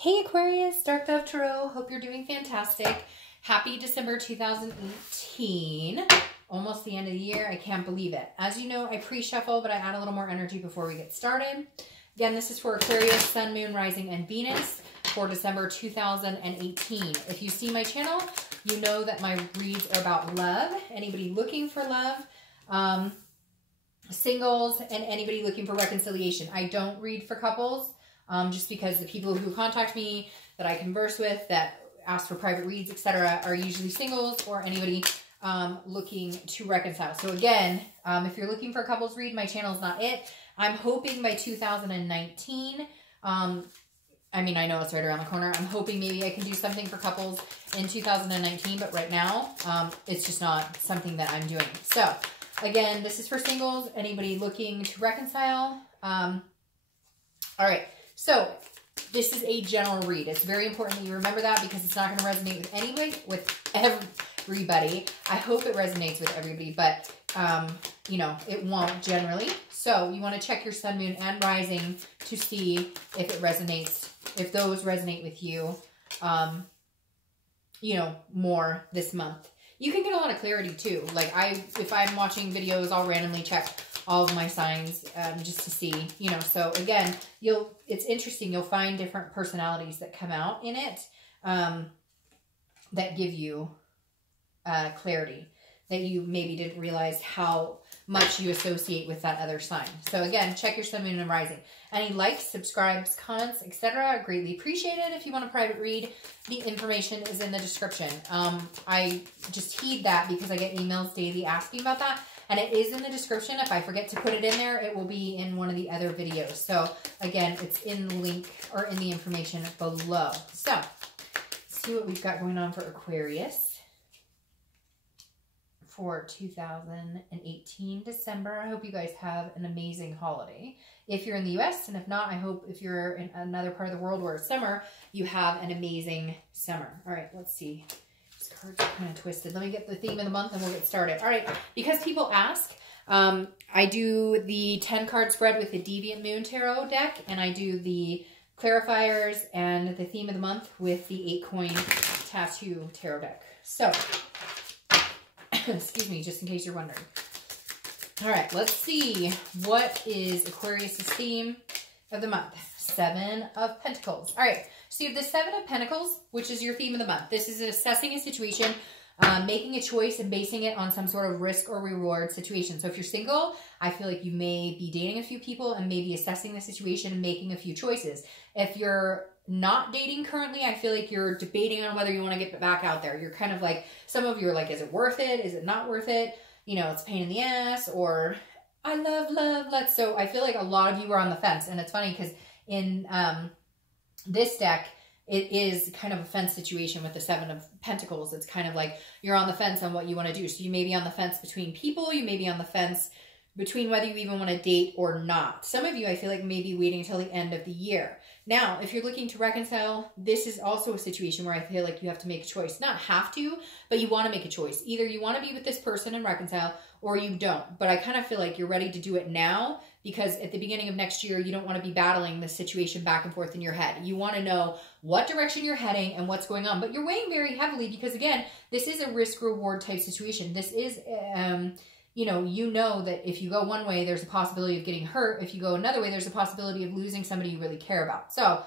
Hey Aquarius, Dark Dove Tarot. Hope you're doing fantastic. Happy December 2018. Almost the end of the year. I can't believe it. As you know, I pre-shuffle, but I add a little more energy before we get started. Again, this is for Aquarius, Sun, Moon, Rising, and Venus for December 2018. If you see my channel, you know that my reads are about love. Anybody looking for love, singles, and anybody looking for reconciliation. I don't read for couples. Just because the people who contact me, that I converse with, that ask for private reads, etc., are usually singles or anybody looking to reconcile. So again, if you're looking for a couples read, my channel is not it. I'm hoping by 2019, I mean, I know it's right around the corner. I'm hoping maybe I can do something for couples in 2019, but right now, it's just not something that I'm doing. So again, this is for singles, anybody looking to reconcile. All right. So this is a general read. It's very important that you remember that because it's not going to resonate with anybody, with everybody. I hope it resonates with everybody, but, you know, it won't generally. So you want to check your sun, moon, and rising to see if it resonates, if those resonate with you, you know, more this month. You can get a lot of clarity too. Like if I'm watching videos, I'll randomly check all of my signs just to see, you know. So again, it's interesting. You'll find different personalities that come out in it that give you clarity that you maybe didn't realize how much you associate with that other sign. So again, check your sun, moon, and rising. Any likes, subscribes, comments, etc. greatly appreciated. If you want a private read, the information is in the description. I just heed that because I get emails daily asking about that. And it is in the description. If I forget to put it in there, it will be in one of the other videos. So again, it's in the link or in the information below. So let's see what we've got going on for Aquarius for 2018 December. I hope you guys have an amazing holiday. If you're in the US, and if not, I hope if you're in another part of the world where it's summer, you have an amazing summer. All right, let's see. Cards are kind of twisted. Let me get the theme of the month and we'll get started. All right, because people ask, I do the 10 card spread with the Deviant Moon Tarot deck, and I do the clarifiers and the theme of the month with the 8 coin tattoo tarot deck. So, excuse me, just in case you're wondering. All right, let's see. What is Aquarius's theme of the month? 7 of Pentacles. All right, so you have the 7 of Pentacles, which is your theme of the month. This is assessing a situation, making a choice and basing it on some sort of risk or reward situation. So if you're single, I feel like you may be dating a few people and maybe assessing the situation and making a few choices. If you're not dating currently, I feel like you're debating on whether you want to get back out there. You're kind of like, some of you are like, is it worth it? Is it not worth it? You know, it's a pain in the ass, or I love, let's. So I feel like a lot of you are on the fence. And it's funny because in this deck, it is kind of a fence situation with the 7 of Pentacles. It's kind of like you're on the fence on what you want to do. So you may be on the fence between people. You may be on the fence between whether you even want to date or not. Some of you, I feel like, may be waiting until the end of the year. Now, if you're looking to reconcile, this is also a situation where I feel like you have to make a choice. Not have to, but you want to make a choice. Either you want to be with this person and reconcile, or you don't. But I kind of feel like you're ready to do it now, because at the beginning of next year, you don't want to be battling the situation back and forth in your head. You want to know what direction you're heading and what's going on. But you're weighing very heavily because, again, this is a risk-reward type situation. This is, you know that if you go one way, there's a possibility of getting hurt. If you go another way, there's a possibility of losing somebody you really care about. So,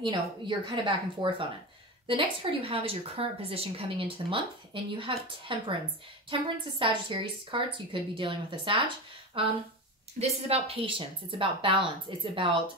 you know, you're kind of back and forth on it. The next card you have is your current position coming into the month, and you have Temperance. Temperance is Sagittarius card, so you could be dealing with a Sag. This is about patience. It's about balance. It's about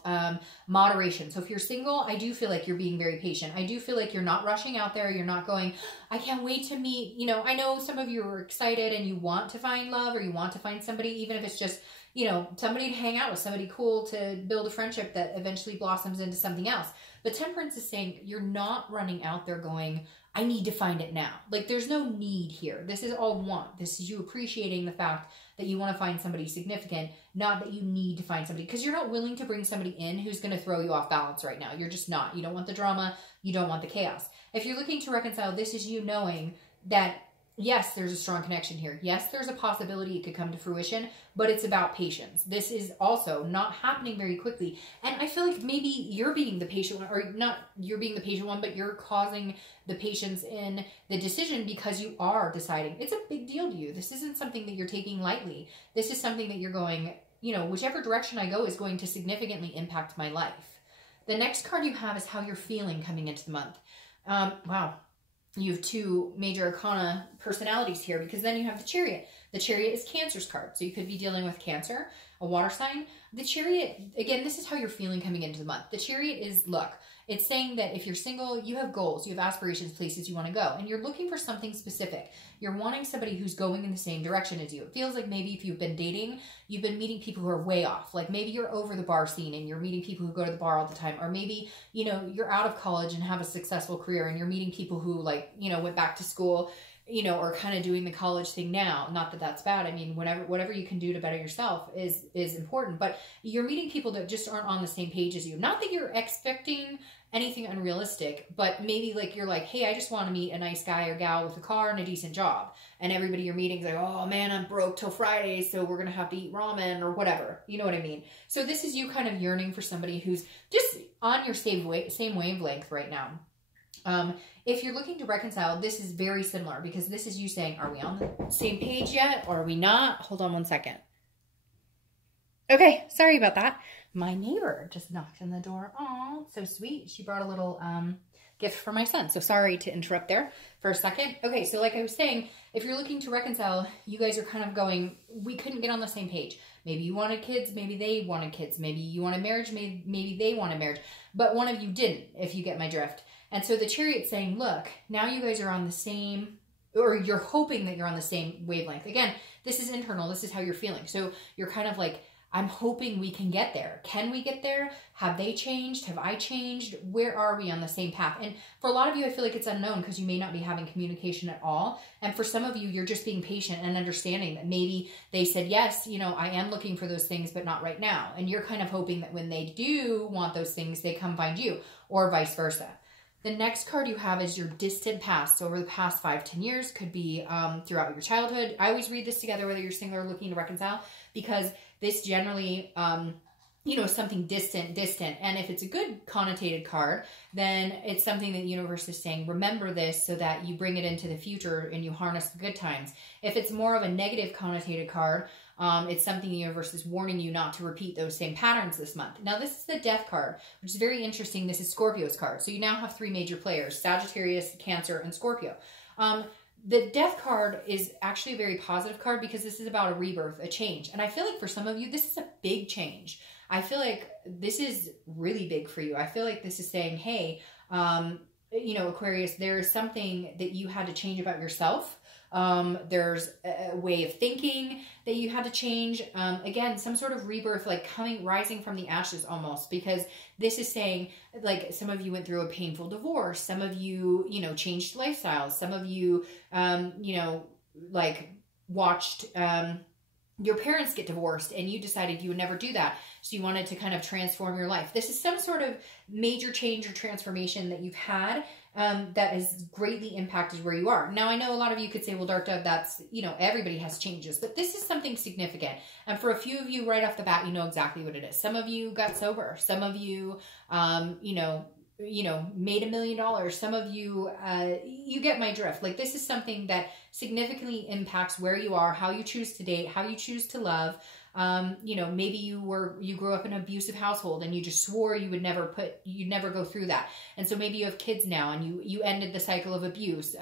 moderation. So if you're single, I do feel like you're being very patient. I do feel like you're not rushing out there. You're not going, I can't wait to meet. You know, I know some of you are excited and you want to find love, or you want to find somebody, even if it's just, you know, somebody to hang out with, somebody cool to build a friendship that eventually blossoms into something else. But Temperance is saying you're not running out there going, I need to find it now. Like, there's no need here. This is all want. This is you appreciating the fact that you want to find somebody significant, not that you need to find somebody, because you're not willing to bring somebody in who's going to throw you off balance right now. You're just not. You don't want the drama. You don't want the chaos. If you're looking to reconcile, this is you knowing that yes, there's a strong connection here. Yes, there's a possibility it could come to fruition, but it's about patience. This is also not happening very quickly. And I feel like maybe you're being the patient one, or not you're being the patient one, but you're causing the patience in the decision because you are deciding. It's a big deal to you. This isn't something that you're taking lightly. This is something that you're going, you know, whichever direction I go is going to significantly impact my life. The next card you have is how you're feeling coming into the month. Wow. You have two major arcana personalities here, because then you have the Chariot. The Chariot is Cancer's card. So you could be dealing with Cancer, a water sign. The Chariot, again, this is how you're feeling coming into the month. The Chariot is luck. It's saying that if you're single, you have goals, you have aspirations, places you want to go, and you're looking for something specific. You're wanting somebody who's going in the same direction as you. It feels like maybe if you've been dating, you've been meeting people who are way off. Like maybe you're over the bar scene and you're meeting people who go to the bar all the time. Or maybe, you know, you're out of college and have a successful career and you're meeting people who, like, you know, went back to school, you know, or kind of doing the college thing now. Not that that's bad. I mean, whatever you can do to better yourself is important. But you're meeting people that just aren't on the same page as you. Not that you're expecting anything unrealistic, but maybe like you're like, hey, I just want to meet a nice guy or gal with a car and a decent job. And everybody you're meeting is like, oh man, I'm broke till Friday, so we're going to have to eat ramen or whatever. You know what I mean? So this is you kind of yearning for somebody who's just on your same wavelength right now. If you're looking to reconcile, this is very similar, because this is you saying, are we on the same page yet? Or are we not? Hold on one second. Okay, sorry about that. My neighbor just knocked on the door. Oh, so sweet. She brought a little gift for my son. So sorry to interrupt there for a second. Okay, so like I was saying, if you're looking to reconcile, you guys are kind of going, we couldn't get on the same page. Maybe you wanted kids, maybe they wanted kids. Maybe you wanted marriage, maybe they wanted marriage. But one of you didn't, if you get my drift. And so the Chariot's saying, look, now you guys are on the same, or you're hoping that you're on the same wavelength. Again, this is internal. This is how you're feeling. So you're kind of like, I'm hoping we can get there. Can we get there? Have they changed? Have I changed? Where are we on the same path? And for a lot of you, I feel like it's unknown because you may not be having communication at all. And for some of you, you're just being patient and understanding that maybe they said, yes, you know, I am looking for those things, but not right now. And you're kind of hoping that when they do want those things, they come find you, or vice versa. The next card you have is your distant past. So over the past 5-10 years, could be throughout your childhood. I always read this together, whether you're single or looking to reconcile, because this generally, you know, something distant. And if it's a good connotated card, then it's something that the universe is saying, remember this so that you bring it into the future and you harness the good times. If it's more of a negative connotated card, it's something the universe is warning you not to repeat those same patterns this month. Now, this is the Death card, which is very interesting. This is Scorpio's card. So you now have 3 major players, Sagittarius, Cancer, and Scorpio. The Death card is actually a very positive card because this is about a rebirth, a change. And I feel like for some of you, this is a big change. I feel like this is really big for you. I feel like this is saying, hey, you know, Aquarius, there is something that you had to change about yourself. There's a way of thinking that you had to change. Again, some sort of rebirth, like rising from the ashes almost, because this is saying, like, some of you went through a painful divorce. Some of you, you know, changed lifestyles. Some of you, you know, like watched, your parents get divorced and you decided you would never do that. So you wanted to kind of transform your life. This is some sort of major change or transformation that you've had that has greatly impacted where you are. Now, I know a lot of you could say, well, Dark Dove, that's, you know, everybody has changes, but this is something significant. And for a few of you right off the bat, you know exactly what it is. Some of you got sober. Some of you, you know, made $1 million. Some of you, you get my drift. Like, this is something that significantly impacts where you are, how you choose to date, how you choose to love. You know, maybe you grew up in an abusive household and you just swore you'd never go through that. And so maybe you have kids now and you ended the cycle of abuse.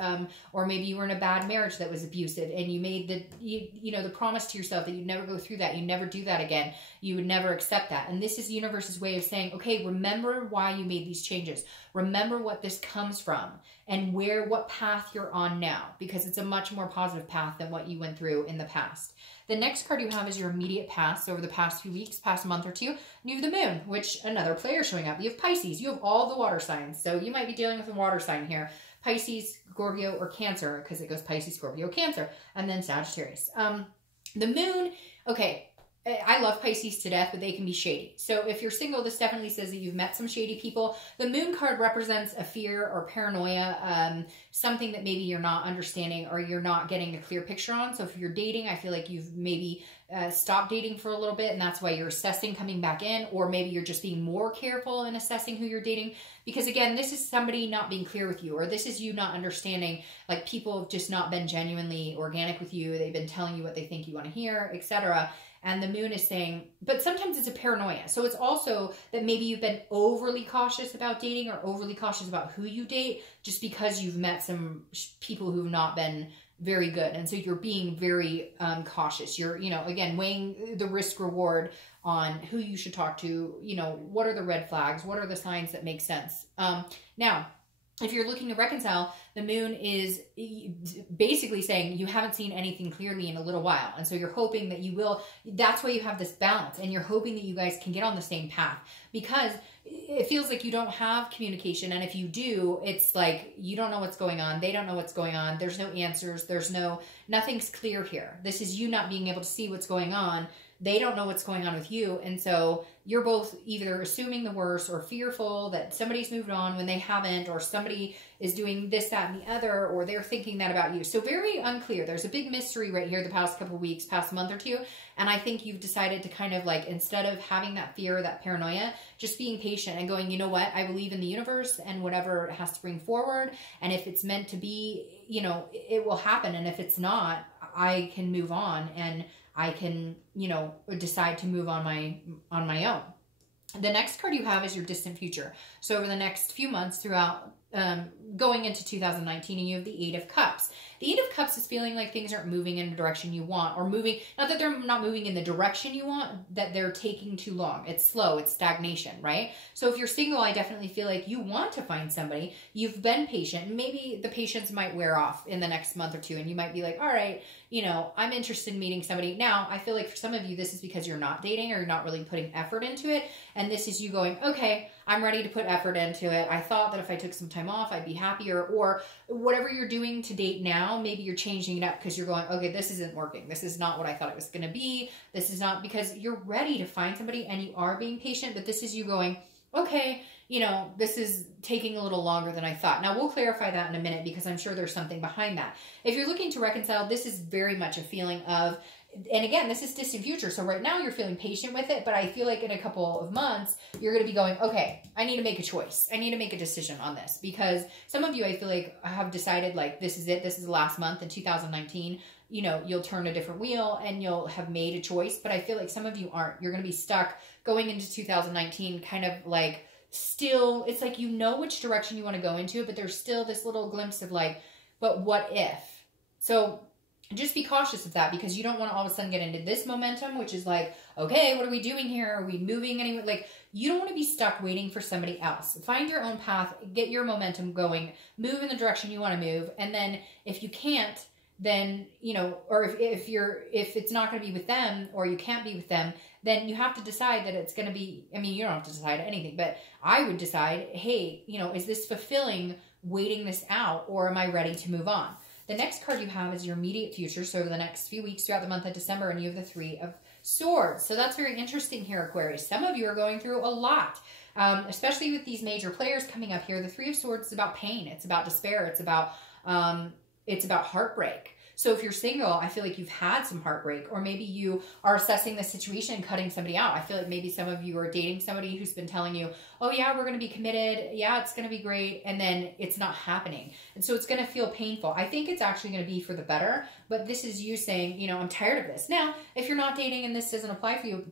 Or maybe you were in a bad marriage that was abusive and you made the promise to yourself that you'd never go through that. You'd never do that again. You would never accept that. And this is the universe's way of saying, okay, remember why you made these changes. Remember what this comes from and what path you're on now, because it's a much more positive path than what you went through in the past. The next card you have is your immediate past. So over the past few weeks, past month or two, and you have the moon, which another player showing up. You have Pisces. You have all the water signs. So you might be dealing with a water sign here. Pisces, Scorpio, or Cancer, because it goes Pisces, Scorpio, Cancer, and then Sagittarius. The moon, okay, I love Pisces to death, but they can be shady. So if you're single, this definitely says that you've met some shady people. The moon card represents a fear or paranoia, something that maybe you're not understanding or you're not getting a clear picture on. So if you're dating, I feel like you've maybe stopped dating for a little bit, and that's why you're assessing coming back in, or maybe you're just being more careful in assessing who you're dating. Because again, this is somebody not being clear with you, or this is you not understanding, like people have just not been genuinely organic with you. They've been telling you what they think you want to hear, etc. And the moon is saying, but sometimes it's a paranoia. So it's also that maybe you've been overly cautious about dating or overly cautious about who you date just because you've met some people who've not been very good. And so you're being very cautious. You're, you know, again, weighing the risk reward on who you should talk to. You know, what are the red flags? What are the signs that make sense? Now, if you're looking to reconcile, the moon is basically saying you haven't seen anything clearly in a little while. And so you're hoping that you will. That's why you have this balance. And you're hoping that you guys can get on the same path. Because it feels like you don't have communication. And if you do, it's like you don't know what's going on. They don't know what's going on. There's no answers. Nothing's clear here. This is you not being able to see what's going on. They don't know what's going on with you. And so you're both either assuming the worst or fearful that somebody's moved on when they haven't, or somebody is doing this, that, and the other, or they're thinking that about you. So very unclear. There's a big mystery right here the past couple of weeks, past month or two. And I think you've decided to kind of like, instead of having that fear, that paranoia, just being patient and going, you know what, I believe in the universe and whatever it has to bring forward. And if it's meant to be, you know, it will happen. And if it's not, I can move on and I can, you know, decide to move on my own. The next card you have is your distant future. So over the next few months throughout going into 2019, and you have the 8 of Cups. The 8 of Cups is feeling like things aren't moving in the direction you want, or moving, not that they're not moving in the direction you want, that they're taking too long. It's slow, it's stagnation, right? So if you're single, I definitely feel like you want to find somebody. You've been patient, and maybe the patience might wear off in the next month or two, and you might be like, all right, you know, I'm interested in meeting somebody. Now, I feel like for some of you, this is because you're not dating or you're not really putting effort into it, and this is you going, okay, I'm ready to put effort into it. I thought that if I took some time off, I'd be happier, or whatever you're doing to date now, maybe you're changing it up because you're going, okay, this isn't working. This is not what I thought it was going to be. This is not, because you're ready to find somebody and you are being patient, but this is you going, okay, you know, this is taking a little longer than I thought. Now, we'll clarify that in a minute because I'm sure there's something behind that. If you're looking to reconcile, this is very much a feeling of, and again, this is distant future. So right now you're feeling patient with it, but I feel like in a couple of months, you're going to be going, okay, I need to make a choice. I need to make a decision on this, because some of you, I feel like, have decided like, this is it. This is the last month in 2019. You know, you'll turn a different wheel and you'll have made a choice. But I feel like some of you aren't. You're going to be stuck going into 2019 kind of like still, it's like you know which direction you want to go into, but there's still this little glimpse of like, but what if? So just be cautious of that, because you don't want to all of a sudden get into this momentum, which is like, okay, what are we doing here? Are we moving anywhere? Like, you don't want to be stuck waiting for somebody else. Find your own path, get your momentum going, move in the direction you want to move. And then if you can't, then, you know, or if it's not going to be with them, or you can't be with them, then you have to decide that it's going to be, I mean, you don't have to decide anything, but I would decide, hey, you know, is this fulfilling waiting this out, or am I ready to move on? The next card you have is your immediate future. So over the next few weeks throughout the month of December, and you have the 3 of Swords. So that's very interesting here, Aquarius. Some of you are going through a lot, especially with these major players coming up here. The 3 of Swords is about pain. It's about despair. It's about heartbreak. So if you're single, I feel like you've had some heartbreak, or maybe you are assessing the situation and cutting somebody out. I feel like maybe some of you are dating somebody who's been telling you, oh yeah, we're going to be committed. Yeah, it's going to be great. And then it's not happening. And so it's going to feel painful. I think it's actually going to be for the better, but this is you saying, you know, I'm tired of this. Now, if you're not dating and this doesn't apply for you,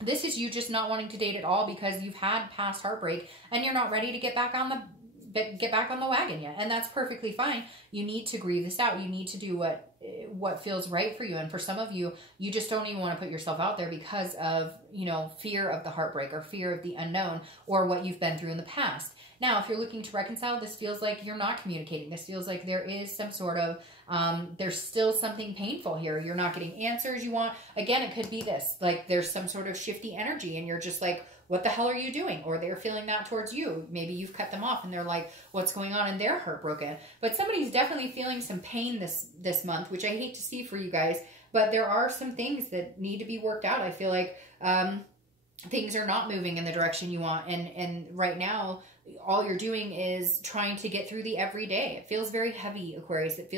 this is you just not wanting to date at all because you've had past heartbreak and you're not ready to get back on the wagon yet. And that's perfectly fine. You need to grieve this out. You need to do what feels right for you. And for some of you, you just don't even want to put yourself out there because of, you know, fear of the heartbreak or fear of the unknown or what you've been through in the past. Now, if you're looking to reconcile, this feels like you're not communicating. This feels like there is some sort of, there's still something painful here. You're not getting answers you want. Again, it could be this, like there's some sort of shifty energy and you're just like, what the hell are you doing? Or they're feeling that towards you. Maybe you've cut them off and they're like, what's going on? And they're heartbroken. But somebody's definitely feeling some pain this month, which I hate to see for you guys. but there are some things that need to be worked out. I feel like things are not moving in the direction you want. And right now, all you're doing is trying to get through the everyday. It feels very heavy, Aquarius. It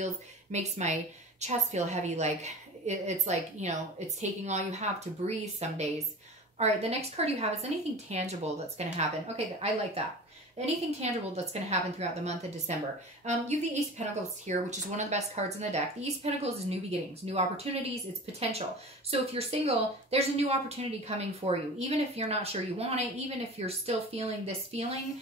makes my chest feel heavy. Like it's like, you know, it's taking all you have to breathe some days. All right, the next card you have is anything tangible that's going to happen. Okay, I like that. Anything tangible that's going to happen throughout the month of December. You have the Ace of Pentacles here, which is one of the best cards in the deck. The Ace of Pentacles is new beginnings, new opportunities, it's potential. So if you're single, there's a new opportunity coming for you. Even if you're not sure you want it, even if you're still feeling this feeling,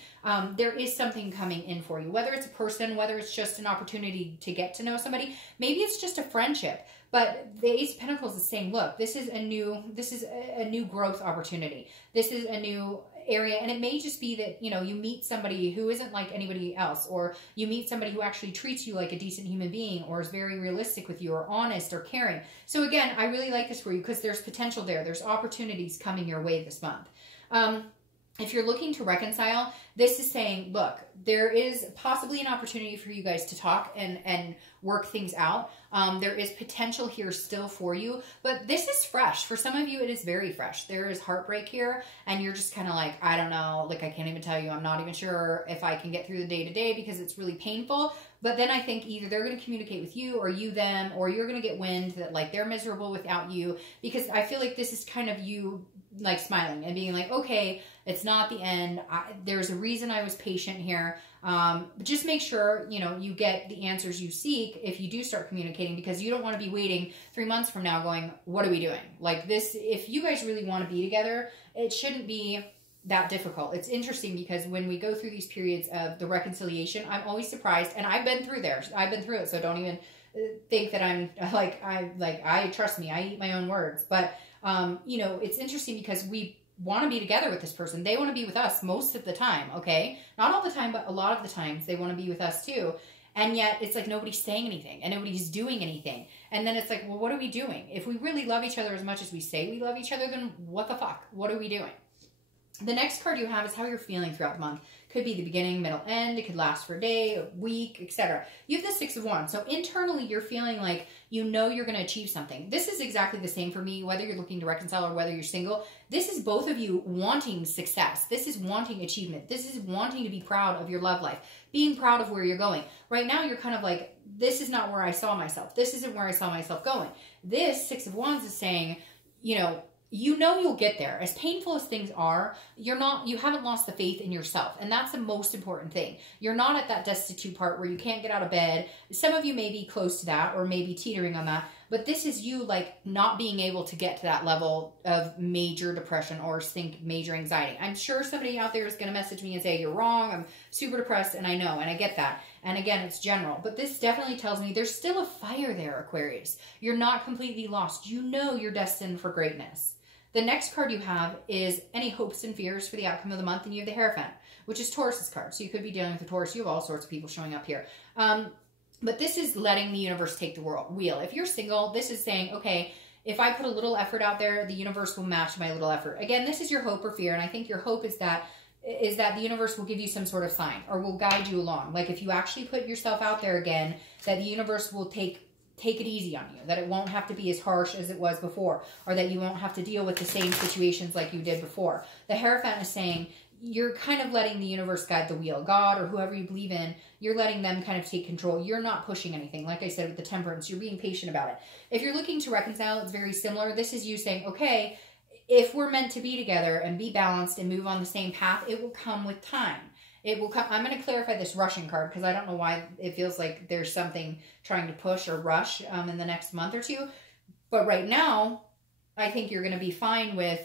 there is something coming in for you. Whether it's a person, whether it's just an opportunity to get to know somebody, maybe it's just a friendship. But the Ace of Pentacles is saying, look, this is a new growth opportunity. This is a new area, and it may just be that, you know, you meet somebody who isn't like anybody else, or you meet somebody who actually treats you like a decent human being, or is very realistic with you, or honest, or caring. So again, I really like this for you because there's potential there. There's opportunities coming your way this month. If you're looking to reconcile, this is saying, look, there is possibly an opportunity for you guys to talk and work things out. There is potential here still for you, but this is fresh. For some of you, it is very fresh. There is heartbreak here, and you're just kind of like, I don't know, like I can't even tell you. I'm not even sure if I can get through the day-to-day because it's really painful. But then I think either they're going to communicate with you, or you them, or you're going to get wind that like they're miserable without you, because I feel like this is kind of you like smiling and being like, okay, it's not the end. There's a reason I was patient here. But just make sure, you know, you get the answers you seek if you do start communicating, because you don't want to be waiting 3 months from now going, what are we doing? Like this, if you guys really want to be together, it shouldn't be that difficult. It's interesting because when we go through these periods of the reconciliation, I'm always surprised, and I've been through there. I've been through it, so don't even think that I'm I trust me, I eat my own words. But you know, it's interesting because we want to be together with this person. They want to be with us most of the time, okay? Not all the time, but a lot of the times they want to be with us too. And yet it's like nobody's saying anything and nobody's doing anything. And then it's like, well, what are we doing? If we really love each other as much as we say we love each other, then what the fuck? What are we doing? The next card you have is how you're feeling throughout the month. Could be the beginning, middle, end. It could last for a day, a week, etc. You have the Six of Wands. So internally, you're feeling like you know you're going to achieve something. This is exactly the same for me, whether you're looking to reconcile or whether you're single. This is both of you wanting success. This is wanting achievement. This is wanting to be proud of your love life, being proud of where you're going. Right now, you're kind of like, this is not where I saw myself. This isn't where I saw myself going. This Six of Wands is saying, you know you'll get there. As painful as things are, you haven't lost the faith in yourself. And that's the most important thing. You're not at that destitute part where you can't get out of bed. Some of you may be close to that or maybe teetering on that. But this is you like not being able to get to that level of major depression or major anxiety. I'm sure somebody out there is going to message me and say, you're wrong. I'm super depressed. And I know, and I get that. And again, it's general. But this definitely tells me there's still a fire there, Aquarius. You're not completely lost. You know you're destined for greatness. The next card you have is any hopes and fears for the outcome of the month, and you have the Hierophant, which is Taurus's card. So you could be dealing with a Taurus. You have all sorts of people showing up here. But this is letting the universe take the wheel. If you're single, this is saying, okay, if I put a little effort out there, the universe will match my little effort. Again, this is your hope or fear, and I think your hope is that the universe will give you some sort of sign or will guide you along. Like if you actually put yourself out there again, that the universe will take it easy on you, that it won't have to be as harsh as it was before, or that you won't have to deal with the same situations like you did before. The Hierophant is saying you're kind of letting the universe guide the wheel. God or whoever you believe in, you're letting them kind of take control. You're not pushing anything. Like I said with the Temperance, you're being patient about it. If you're looking to reconcile, it's very similar. This is you saying, okay, if we're meant to be together and be balanced and move on the same path, it will come with time. It will come. I'm going to clarify this rushing card because I don't know why it feels like there's something trying to push or rush in the next month or two. But right now, I think you're going to be fine with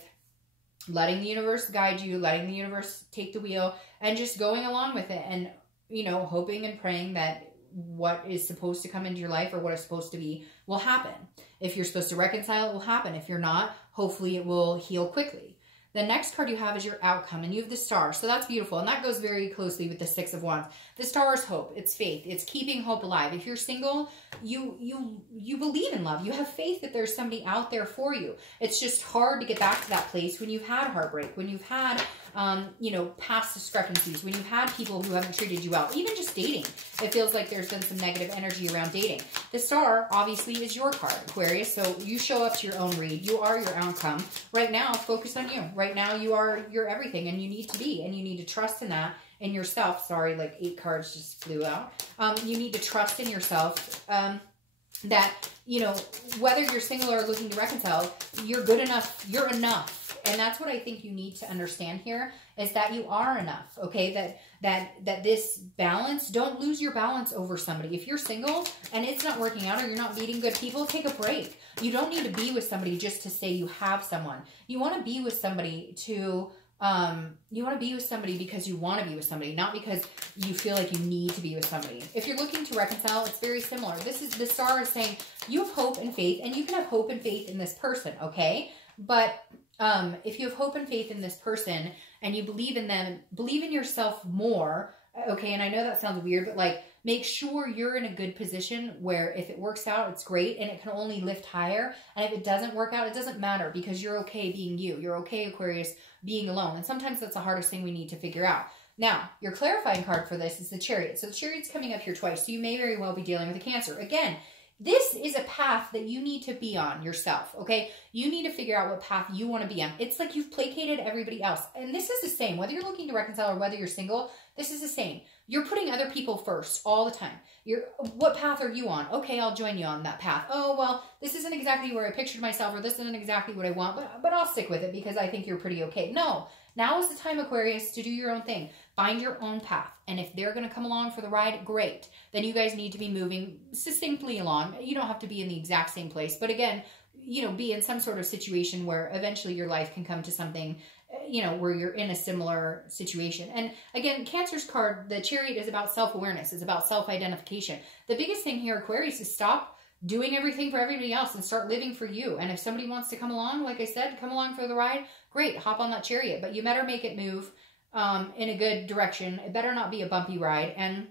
letting the universe guide you, letting the universe take the wheel, and just going along with it. And, hoping and praying that what is supposed to come into your life or what is supposed to be will happen. If you're supposed to reconcile, it will happen. If you're not, hopefully it will heal quickly. The next card you have is your outcome, and you have the Star. So that's beautiful, and that goes very closely with the Six of Wands. The Star is hope. It's faith. It's keeping hope alive. If you're single, you believe in love. You have faith that there's somebody out there for you. It's just hard to get back to that place when you've had heartbreak, when you've had you know, past discrepancies, when you've had people who haven't treated you well, even just dating, it feels like there's been some negative energy around dating. The Star obviously is your card, Aquarius, so you show up to your own read. You are your outcome. Right now, focus on you. Right now, you're everything, and you need to be, and you need to trust in that, in yourself. Sorry, like 8 cards just flew out. You need to trust in yourself, that, you know, whether you're single or looking to reconcile, you're good enough. You're enough. And that's what I think you need to understand here, is that you are enough, okay? That this balance, don't lose your balance over somebody. If you're single and it's not working out or you're not meeting good people, take a break. You don't need to be with somebody just to say you have someone. You want to be with somebody to... you want to be with somebody because you want to be with somebody, not because you feel like you need to be with somebody. If you're looking to reconcile, it's very similar. The Star is saying you have hope and faith, and you can have hope and faith in this person, okay? But if you have hope and faith in this person and you believe in them, believe in yourself more, okay? And I know that sounds weird, but like, make sure you're in a good position where if it works out, it's great and it can only lift higher. And if it doesn't work out, it doesn't matter, because you're okay being you. You're okay, Aquarius, being alone. And sometimes that's the hardest thing we need to figure out. Now, your clarifying card for this is the Chariot. So the Chariot's coming up here twice. So you may very well be dealing with a Cancer. Again, this is a path that you need to be on yourself, okay? You need to figure out what path you want to be on. It's like you've placated everybody else. And this is the same. Whether you're looking to reconcile or whether you're single, this is the same. You're putting other people first all the time. What path are you on? Okay, I'll join you on that path. Oh, well, this isn't exactly where I pictured myself, or this isn't exactly what I want, but I'll stick with it because I think you're pretty okay. No, now is the time, Aquarius, to do your own thing. Find your own path. And if they're going to come along for the ride, great. Then you guys need to be moving succinctly along. You don't have to be in the exact same place. But again, you know, be in some sort of situation where eventually your life can come to something, you know, where you're in a similar situation. And again, Cancer's card, the Chariot, is about self-awareness. It's about self-identification. The biggest thing here, Aquarius, is stop doing everything for everybody else and start living for you. And if somebody wants to come along, like I said, come along for the ride, great, hop on that Chariot. But you better make it move in a good direction. It better not be a bumpy ride. And,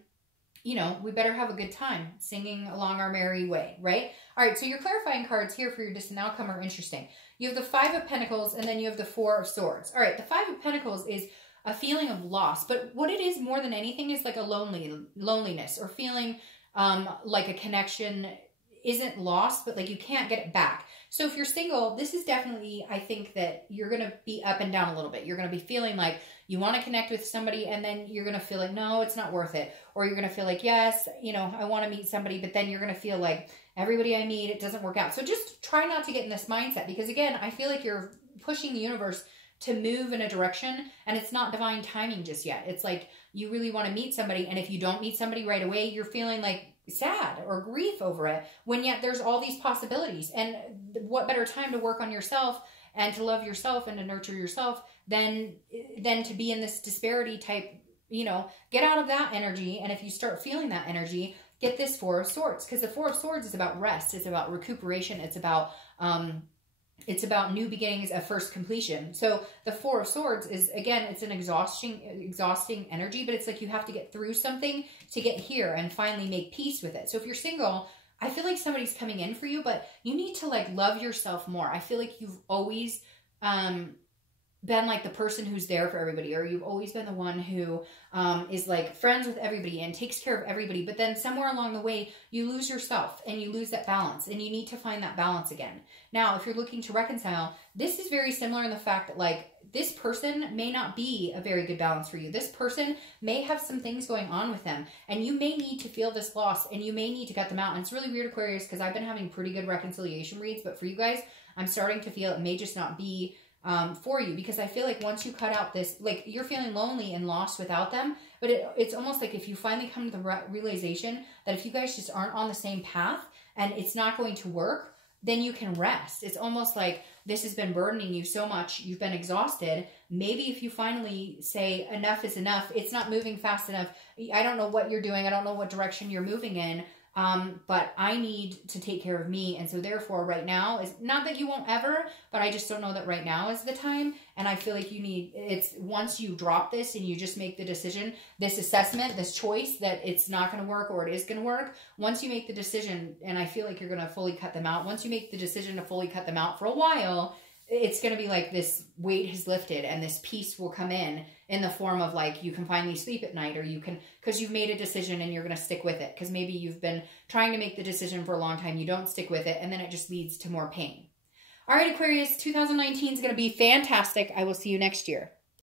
you know, we better have a good time singing along our merry way, right? All right, so your clarifying cards here for your distant outcome are interesting. You have the 5 of Pentacles, and then you have the 4 of Swords. All right, the 5 of Pentacles is a feeling of loss. But what it is more than anything is like a loneliness, or feeling like a connection isn't lost, but like you can't get it back. So if you're single, this is definitely, I think that you're going to be up and down a little bit. You're going to be feeling like you want to connect with somebody, and then you're going to feel like, no, it's not worth it. Or you're going to feel like, yes, you know, I want to meet somebody, but then you're going to feel like everybody I meet, it doesn't work out. So just try not to get in this mindset, because again, I feel like you're pushing the universe to move in a direction, and it's not divine timing just yet. It's like you really want to meet somebody, and if you don't meet somebody right away, you're feeling like sad or grief over it, when yet there's all these possibilities. And what better time to work on yourself and to love yourself and to nurture yourself than to be in this disparity type, you know, get out of that energy. And if you start feeling that energy, get this 4 of Swords, because the 4 of Swords is about rest. It's about recuperation. It's about new beginnings, a first completion. So the 4 of Swords is, again, it's an exhausting energy, but it's like you have to get through something to get here and finally make peace with it. So if you're single, I feel like somebody's coming in for you, but you need to like love yourself more. I feel like you've always been like the person who's there for everybody, or you've always been the one who is like friends with everybody and takes care of everybody. But then somewhere along the way, you lose yourself and you lose that balance, and you need to find that balance again. Now, if you're looking to reconcile, this is very similar in the fact that like this person may not be a very good balance for you. This person may have some things going on with them, and you may need to feel this loss, and you may need to cut them out. And it's really weird, Aquarius, because I've been having pretty good reconciliation reads, but for you guys, I'm starting to feel it may just not be for you, because I feel like once you cut out this, like you're feeling lonely and lost without them, but it's almost like if you finally come to the realization that if you guys just aren't on the same path and it's not going to work, then you can rest. It's almost like this has been burdening you so much, you've been exhausted. Maybe if you finally say enough is enough, it's not moving fast enough, I don't know what you're doing, I don't know what direction you're moving in, but I need to take care of me. And so therefore right now is not that you won't ever, but I just don't know that right now is the time. And I feel like you need, it's once you drop this and you just make the decision, this assessment, this choice that it's not going to work or it is going to work. Once you make the decision, and I feel like you're going to fully cut them out. Once you make the decision to fully cut them out for a while, it's going to be like this weight has lifted and this peace will come in the form of like, you can finally sleep at night, or you can, because you've made a decision and you're going to stick with it. Because maybe you've been trying to make the decision for a long time. You don't stick with it. And then it just leads to more pain. All right, Aquarius, 2019 is going to be fantastic. I will see you next year.